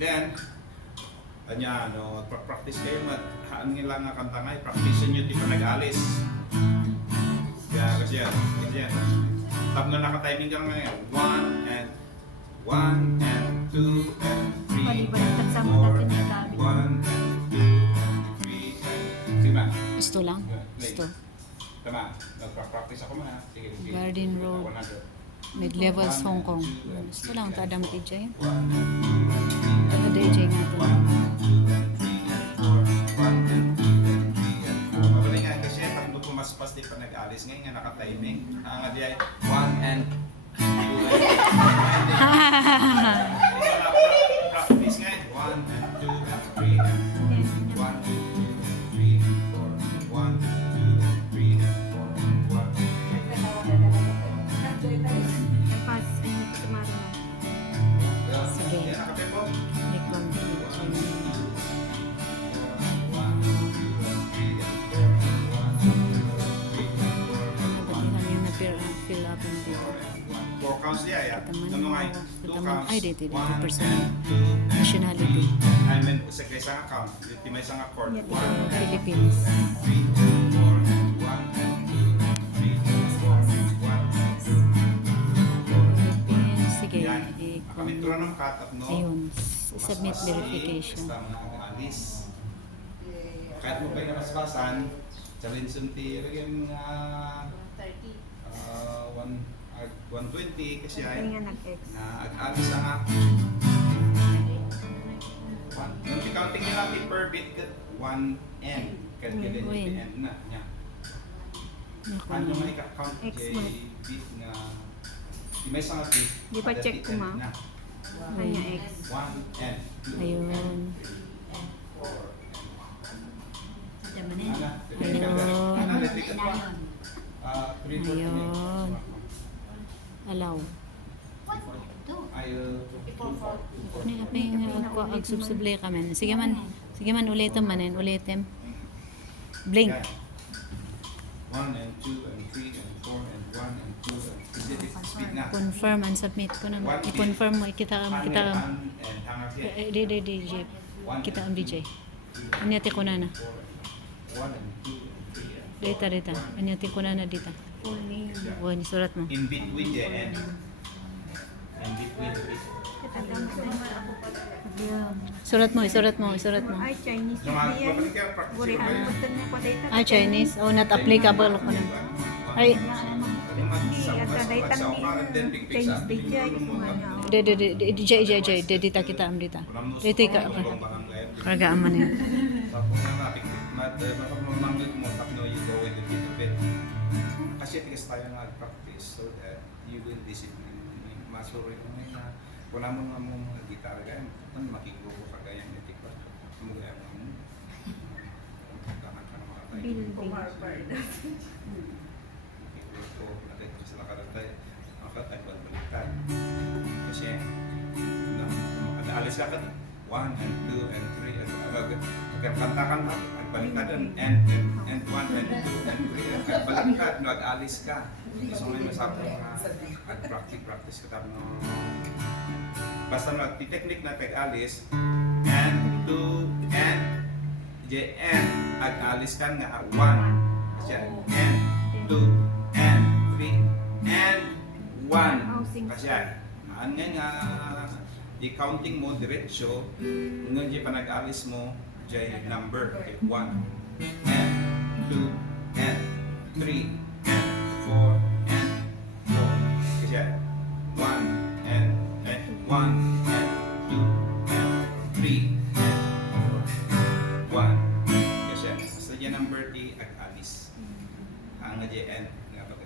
then, kanya, no, practice kayo, haan nga lang nga kanta nga, practice nyo, di pa nag-alis. Kaya, kasi yan, tap na naka-timing ka ngayon, 1 and 2 and 3 and 4 and 1 and 2 and 3 and, sige ba? Gusto lang? Gusto. Tama, nagpa-practice ako na. Sige, sige. Garden Road. Mid-levels Hong Kong. Gusto lang, kadang DJ. Ano DJ nga ito? Mabalik nga kasi pag pumaspas di pa nag-alis ngayon nga naka-timing. Ang nga di ay 1 and 2 and practice nga 1 and 2 and 3 and 4 1, 2, 3 and 4 1, 2, 3 and 4 Pas, ano, tomorrow na. 1. Sige. Yan, nakatempo. Icon DJ. Nabatihan yung na-fill up and dito. 4 counts diya, ya. Taman Ano mo. nga, 2 Taman. counts. Ay, dito. 1 Personal. and 2 and Nationality. 3. I mean, sa isang account, di may isang accord. 1 and Philippines. 3 and 4 and 1 and 2 and 3 and 4 and 1 and 2 and 4 and Philippines. Sige. yan. Icon. Nakamintura ng cut-up, no? Ayun. Submit Mas-mas, verification. basta mga alis. Kahit mo ba'y napaspasan, challenge sunti, lagyan nga 120 kasi ay Kaya nga nag-X. na ag-alis nga. Nung counting nyo natin per bit, 1 N. Kaya ganyan yung Win. end na. Nya. Naku Ano na. nga ika-count X J mo. bit nga. Di may isang bit. Di pa check ko, ma. Kanya X. 1 N. Ayun. Ayun. Alaw. Ag-subsuble ka man. Sige man, ulitin manin, ulitin. Blink. 1 and 2 and 3 and 4 and 1 and 2 and speed na. Confirm and submit ko na. I-confirm mo, kita ka. DJ. Kita ang DJ. Anyati ko na na. 1 and 2 and 3 and Dita. Anyati ko na dita. Full name. Buwan, surat mo. in between the end. In between the bit. Surat mo. Ay, Chinese. So, mga Yan. kapatid ka, practice Buri, ko ano, kayo. basta na po data. Ah, Chinese? Oh, not applicable ko na. Ay, Hindi, at data ni Chinese DJ. DJ, dita kita am dita. Dita ka. Karga aman yun. Mamanggit mo, takno, you go with the bit of it. Kasi tigas tayo nag-practice so that you will discipline. Masuri mo na, wala mo nga mo mga gitar ganyan, makikruko ka ganyan, hindi pa. Mugaya mo. Tahan ka na makatayo. Building. Makikruko, natin kasi nakaratay, makatay, baliktad. Kasi, nakaalis ka ka, 1 and 2 and 3 and magkakanta-kanta, nagbaliktad and 1 and 2 and 3 and nagbaliktad, nag-alis ka. So ngayon masabi na nag-practice ka tapos basta nag-technique na tag-alis and 2 and JN, ag-alis ka nga 1 and 2 and 3 and 1 kasi ano nga i-counting mo diretsyo nung di pa nag-alis mo J number 1 and 2 and 3 and 4 and 4 kasi 1 and 1 and 2 and 3 and 4 1 kasi basta yan number di ag-alis ang J and nga pag